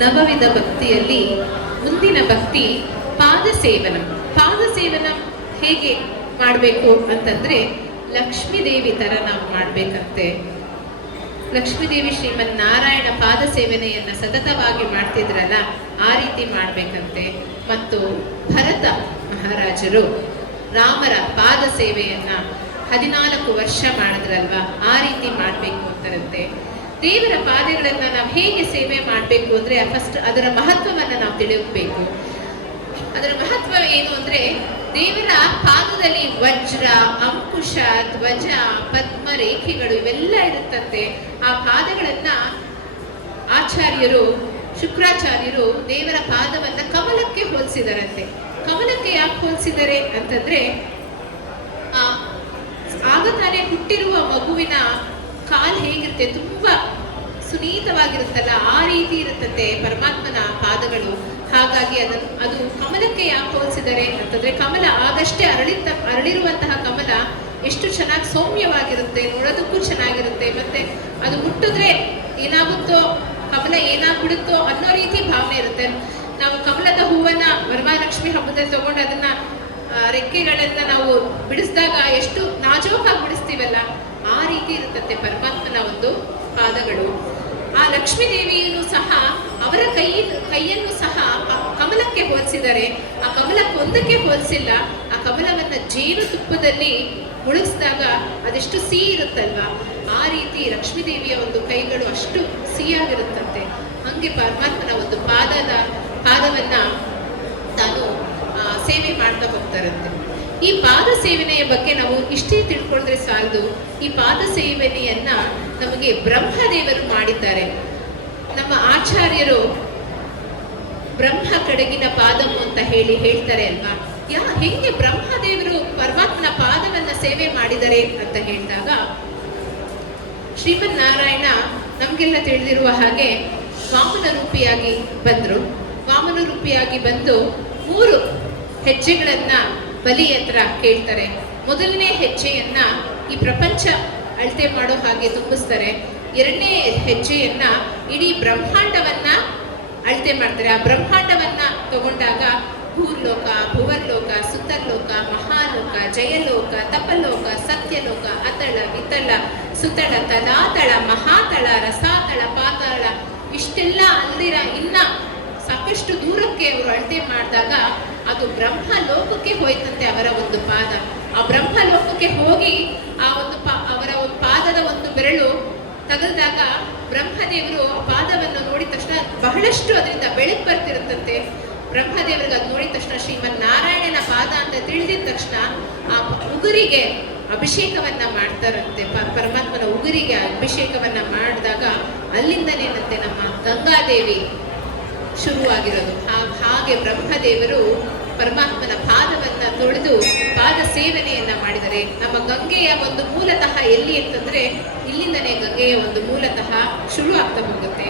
ನವವಿಧ ಭಕ್ತಿಯಲ್ಲಿ ಮುಂದಿನ ಭಕ್ತಿ ಪಾದಸೇವನ. ಪಾದಸೇವನ ಹೇಗೆ ಮಾಡಬೇಕು ಅಂತಂದ್ರೆ ಲಕ್ಷ್ಮೀದೇವಿ ತರ ನಾವು ಮಾಡ್ಬೇಕಂತೆ. ಲಕ್ಷ್ಮೀದೇವಿ ಶ್ರೀಮನ್ ನಾರಾಯಣ ಪಾದ ಸೇವನೆಯನ್ನ ಸತತವಾಗಿ ಮಾಡ್ತಿದ್ರಲ್ಲ, ಆ ರೀತಿ ಮಾಡ್ಬೇಕಂತೆ. ಮತ್ತು ಭರತ ಮಹಾರಾಜರು ರಾಮರ ಪಾದ ಸೇವೆಯನ್ನ 14 ವರ್ಷ ಮಾಡಿದ್ರಲ್ವಾ, ಆ ರೀತಿ ಮಾಡಬೇಕು ಅಂತಾರಂತೆ. ದೇವರ ಪಾದಗಳನ್ನ ನಾವು ಹೇಗೆ ಸೇವೆ ಮಾಡಬೇಕು ಅಂದ್ರೆ ಫಸ್ಟ್ ಅದರ ಮಹತ್ವವನ್ನ ನಾವು ತಿಳಿಯಬೇಕು. ಅದರ ಮಹತ್ವ ಏನು ಅಂದ್ರೆ, ದೇವರ ಪಾದದಲ್ಲಿ ವಜ್ರ, ಅಂಕುಶ, ಧ್ವಜ, ಪದ್ಮ ರೇಖೆಗಳು ಇವೆಲ್ಲ ಇರುತ್ತಂತೆ. ಆ ಪಾದಗಳನ್ನ ಆಚಾರ್ಯರು, ಶುಕ್ರಾಚಾರ್ಯರು ದೇವರ ಪಾದವನ್ನ ಕಮಲಕ್ಕೆ ಹೋಲಿಸಿದರಂತೆ. ಕಮಲಕ್ಕೆ ಯಾಕೆ ಹೋಲಿಸಿದರೆ ಅಂತಂದ್ರೆ, ಆಗ ತಾನೇ ಹುಟ್ಟಿರುವ ಮಗುವಿನ ಕಾಲ್ ಹೇಗಿರುತ್ತೆ, ತುಂಬಾ ಸುನೀತವಾಗಿರುತ್ತಲ್ಲ, ಆ ರೀತಿ ಇರುತ್ತಂತೆ ಪರಮಾತ್ಮನ ಪಾದಗಳು. ಹಾಗಾಗಿ ಅದು ಕಮಲಕ್ಕೆ ಯಾಕೆ ಹೋಲಿಸಿದರೆ ಅಂತಂದ್ರೆ, ಕಮಲ ಆಗಷ್ಟೇ ಅರಳಿರುವಂತಹ ಕಮಲ ಎಷ್ಟು ಚೆನ್ನಾಗಿ ಸೌಮ್ಯವಾಗಿರುತ್ತೆ, ನೋಡೋದಕ್ಕೂ ಚೆನ್ನಾಗಿರುತ್ತೆ. ಮತ್ತೆ ಅದು ಮುಟ್ಟಿದ್ರೆ ಏನಾಗುತ್ತೋ, ಕಮಲ ಏನಾಗ್ಬಿಡುತ್ತೋ ಅನ್ನೋ ರೀತಿ ಭಾವನೆ ಇರುತ್ತೆ. ನಾವು ಕಮಲದ ಹೂವನ್ನ ವರಮಹಾಲಕ್ಷ್ಮಿ ಹಬ್ಬದಲ್ಲಿ ತಗೊಂಡು ಅದನ್ನ ರೆಕ್ಕೆಗಳನ್ನ ನಾವು ಬಿಡಿಸಿದಾಗ ಎಷ್ಟು ನಾಜೂಕಾಗಿ ಬಿಡಿಸ್ತೀವಲ್ಲ, ಆ ರೀತಿ ಇರುತ್ತಂತೆ ಪರಮಾತ್ಮನ ಒಂದು ಪಾದಗಳು. ಆ ಲಕ್ಷ್ಮೀ ದೇವಿಯನ್ನು ಸಹ ಅವರ ಕೈಯನ್ನು ಸಹ ಕಮಲಕ್ಕೆ ಹೋಲಿಸಿದರೆ, ಆ ಕಮಲಕ್ಕೊಂದಕ್ಕೆ ಹೋಲಿಸಿಲ್ಲ. ಆ ಕಮಲವನ್ನ ಜೇನು ತುಪ್ಪದಲ್ಲಿ ಮುಳುಗಿಸಿದಾಗ ಅದೆಷ್ಟು ಸಿಹಿ ಇರುತ್ತಲ್ವಾ, ಆ ರೀತಿ ಲಕ್ಷ್ಮೀ ದೇವಿಯ ಒಂದು ಕೈಗಳು ಅಷ್ಟು ಸಿಹಿಯಾಗಿರುತ್ತಂತೆ. ಹಂಗೆ ಪರಮಾತ್ಮನ ಒಂದು ಪಾದವನ್ನ ತಾನು ಸೇವೆ ಮಾಡ್ತಾ ಹೋಗ್ತಾರಂತೆ. ಈ ಪಾದ ಸೇವನೆಯ ಬಗ್ಗೆ ನಾವು ಇಷ್ಟೇ ತಿಳ್ಕೊಂಡ್ರೆ ಸಾಲದು. ಈ ಪಾದ ಸೇವನೆಯನ್ನ ನಮಗೆ ಬ್ರಹ್ಮದೇವರು ಮಾಡಿದ್ದಾರೆ. ನಮ್ಮ ಆಚಾರ್ಯರು ಬ್ರಹ್ಮ ಕಡೆಗಿನ ಪಾದము ಅಂತ ಹೇಳ್ತಾರೆ ಅಲ್ವಾ. ಹೆಂಗೆ ಬ್ರಹ್ಮದೇವರು ಪರಮಾತ್ಮನ ಪಾದವನ್ನ ಸೇವೆ ಮಾಡಿದರೆ ಅಂತ ಹೇಳಿದಾಗ, ಶ್ರೀಮನ್ ನಾರಾಯಣ ನಮ್ಗೆಲ್ಲ ತಿಳಿದಿರುವ ಹಾಗೆ ವಾಮನ ರೂಪಿಯಾಗಿ ಬಂದ್ರು. ವಾಮನ ರೂಪಿಯಾಗಿ ಬಂದು 3 ಹೆಜ್ಜೆಗಳನ್ನ ಬಲಿ ಹತ್ರ ಕೇಳ್ತಾರೆ. ಮೊದಲನೇ ಹೆಜ್ಜೆಯನ್ನ ಈ ಪ್ರಪಂಚ ಅಳತೆ ಮಾಡೋ ಹಾಗೆ ತುಂಬಿಸ್ತಾರೆ. 2ನೇ ಹೆಜ್ಜೆಯನ್ನ ಇಡೀ ಬ್ರಹ್ಮಾಂಡವನ್ನ ಅಳತೆ ಮಾಡ್ತಾರೆ. ಆ ಬ್ರಹ್ಮಾಂಡವನ್ನ ತಗೊಂಡಾಗ ಭೂರ್ಲೋಕ, ಭುವರ್ಲೋಕ, ಸುತರ್ಲೋಕ, ಮಹಾಲೋಕ, ಜಯಲೋಕ, ತಪಲೋಕ, ಸತ್ಯಲೋಕ, ಅತಳ, ವಿತಳ, ಸುತಳ, ತಲಾತಳ, ಮಹಾತಳ, ರಸಾತಳ, ಪಾತಾಳ, ಇಷ್ಟೆಲ್ಲ ಅಲ್ದಿರ ಇನ್ನ ಸಾಕಷ್ಟು ದೂರಕ್ಕೆ ಅವರು ಅಳತೆ ಮಾಡಿದಾಗ ಅದು ಬ್ರಹ್ಮ ಲೋಕಕ್ಕೆ ಹೋಯ್ತಂತೆ ಅವರ ಒಂದು ಪಾದ. ಆ ಬ್ರಹ್ಮ ಲೋಕಕ್ಕೆ ಹೋಗಿ ಆ ಒಂದು ಅವರ ಒಂದು ಪಾದದ ಒಂದು ಬೆರಳು ತಗಲ್ದಾಗ ಬ್ರಹ್ಮದೇವರು ಆ ಪಾದವನ್ನು ನೋಡಿದ ತಕ್ಷಣ ಬಹಳಷ್ಟು ಅದರಿಂದ ಬೆಳಕು ಬರ್ತಿರುತ್ತಂತೆ. ಬ್ರಹ್ಮದೇವರಿಗೆ ಅದು ನೋಡಿದ ತಕ್ಷಣ ಶ್ರೀಮನ್ ನಾರಾಯಣನ ಪಾದ ಅಂತ ತಿಳಿದಿದ ತಕ್ಷಣ ಆ ಉಗುರಿಗೆ ಅಭಿಷೇಕವನ್ನ ಮಾಡ್ತಾರಂತೆ. ಪರಮಾತ್ಮನ ಉಗುರಿಗೆ ಅಭಿಷೇಕವನ್ನ ಮಾಡಿದಾಗ ಅಲ್ಲಿಂದನೇನಂತೆ ನಮ್ಮ ಗಂಗಾದೇವಿ ಶುರುವಾಗಿರೋದು. ಹಾಗೆ ಬ್ರಹ್ಮದೇವರು ಪರಮಾತ್ಮನ ಪಾದವನ್ನ ತೊಳೆದು ಪಾದ ಸೇವನೆಯನ್ನ ಮಾಡಿದರೆ. ನಮ್ಮ ಗಂಗೆಯ ಒಂದು ಮೂಲತಃ ಎಲ್ಲಿ ಅಂತಂದ್ರೆ, ಇಲ್ಲಿಂದನೇ ಗಂಗೆಯ ಒಂದು ಮೂಲತಃ ಶುರು ಆಗ್ತಾ ಹೋಗುತ್ತೆ.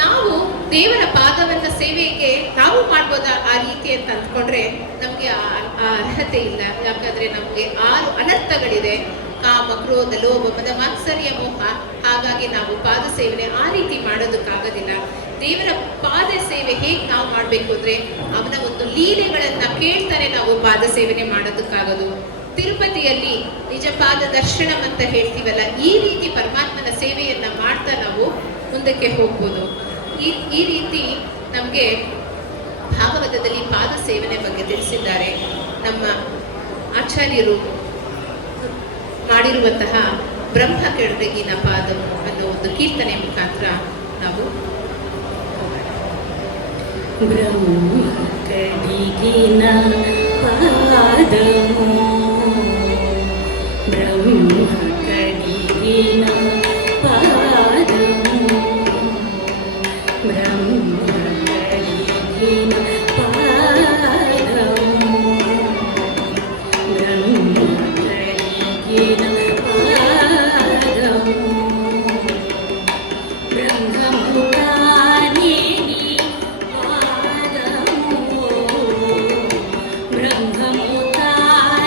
ನಾವು ದೇವರ ಪಾದವನ್ನ ಸೇವೆಗೆ ನಾವು ಮಾಡ್ಬೋದಾ ಆ ರೀತಿ ಅಂತ ಅಂದ್ಕೊಂಡ್ರೆ ನಮ್ಗೆ ಆ ಅರ್ಹತೆ ಇಲ್ಲ. ಯಾಕಂದ್ರೆ ನಮ್ಗೆ 6 ಅನರ್ಥಗಳಿದೆ: ಕಾಮ, ಕ್ರೋಧ, ಲೋಭ, ಮದ, ಮಾತ್ಸರ್ಯ, ಮೋಹ. ಹಾಗಾಗಿ ನಾವು ಪಾದ ಸೇವನೆ ಆ ರೀತಿ ಮಾಡೋದಕ್ಕಾಗೋದಿಲ್ಲ. ದೇವರ ಪಾದ ಸೇವೆ ಹೇಗೆ ನಾವು ಮಾಡಬೇಕು ಅಂದ್ರೆ, ಅವನ ಒಂದು ಲೀಲೆಗಳನ್ನ ಕೇಳ್ತಾನೆ ನಾವು ಪಾದ ಸೇವನೆ ಮಾಡೋದಕ್ಕಾಗೋದು. ತಿರುಪತಿಯಲ್ಲಿ ನಿಜ ಪಾದ ದರ್ಶನಂ ಅಂತ ಹೇಳ್ತೀವಲ್ಲ, ಈ ರೀತಿ ಪರಮಾತ್ಮನ ಸೇವೆಯನ್ನ ಮಾಡ್ತಾ ನಾವು ಮುಂದಕ್ಕೆ ಹೋಗ್ಬೋದು. ಈ ರೀತಿ ನಮಗೆ ಭಾಗವತದಲ್ಲಿ ಪಾದ ಸೇವನೆ ಬಗ್ಗೆ ತಿಳಿಸಿದ್ದಾರೆ. ನಮ್ಮ ಆಚಾರ್ಯರು ಮಾಡಿರುವಂತಹ ಬ್ರಹ್ಮ ಕೆಳಗಿನ ಪಾದವು ಅನ್ನೋ ಒಂದು ಕೀರ್ತನೆ ಮುಖಾಂತರ ನಾವು ಬ್ರಹ್ಮ ಕಡೆಗಿನ ಪಾದವು, ಬ್ರಹ್ಮ ಕಡೆಗಿನ ಪಾದವು, ಬ್ರಹ್ಮ ಕಡೆಗಿನ ಪಾದವು, ಬ್ರಹ್ಮ ಕಡೆಗಿನ ಪಾದವು, ಬ್ರಹ್ಮಮುಖಾನೇ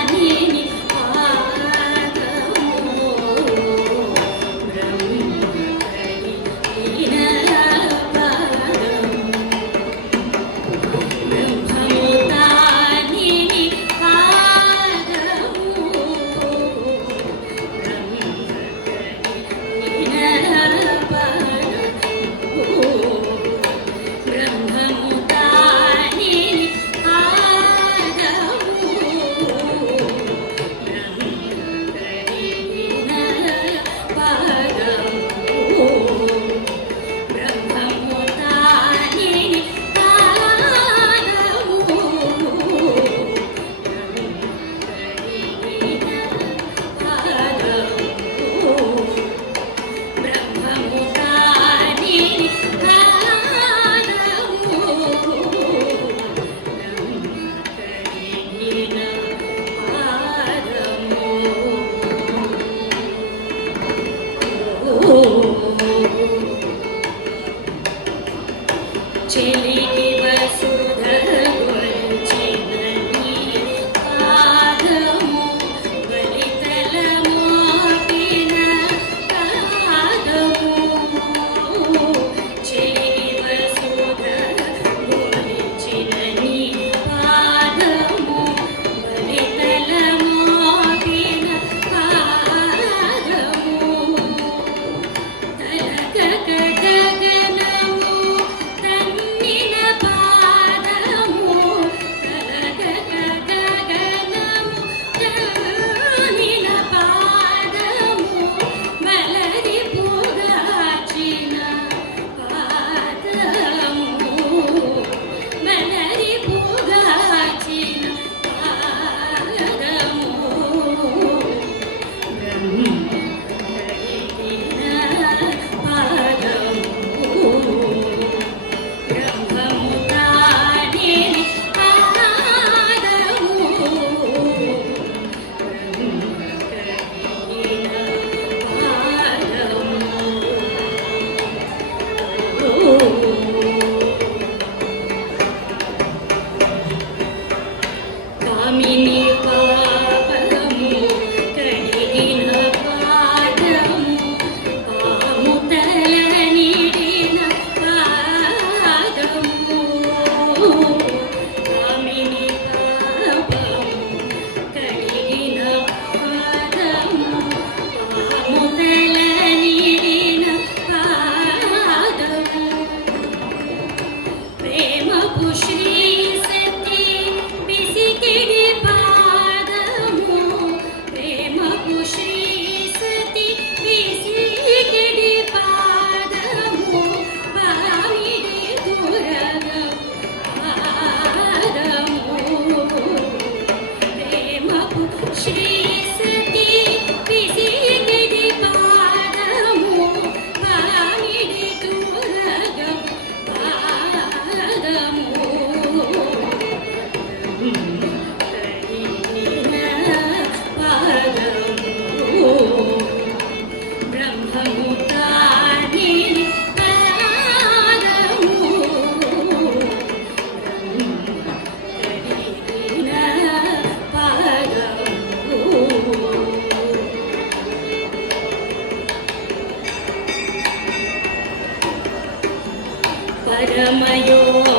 చెలికి వసుధర గొల్చినని పాదము బలితల మోపిన పాదము చెలికి వసుధర గొల్చినని పాదము బలితల మోపిన పాదము తలక గగనము తన్నిన పాదము తలక గగనము తన్నిన పాదము మలరి పూగాచిన పాదము మలరి పూగాచిన పాదము కామిని పాపము కడిగిన పాదము పాముతల నిడిన పాదము కామిని పాపము కడిగిన పాదము పాముతల నిడిన పాదము ప్రేమపు శ్రీ సతి పిసికిడి పాదము ప్రేమపు శ్రీ సతి పిసికిడి పాదము పావిడి దురగము పాదము ప్రేమపు శ్రీ సతి పిసికిడి పాదము పావిడి దురగము పాదము బ్రహ్మము తాని పాదము పాదము పరమయోగ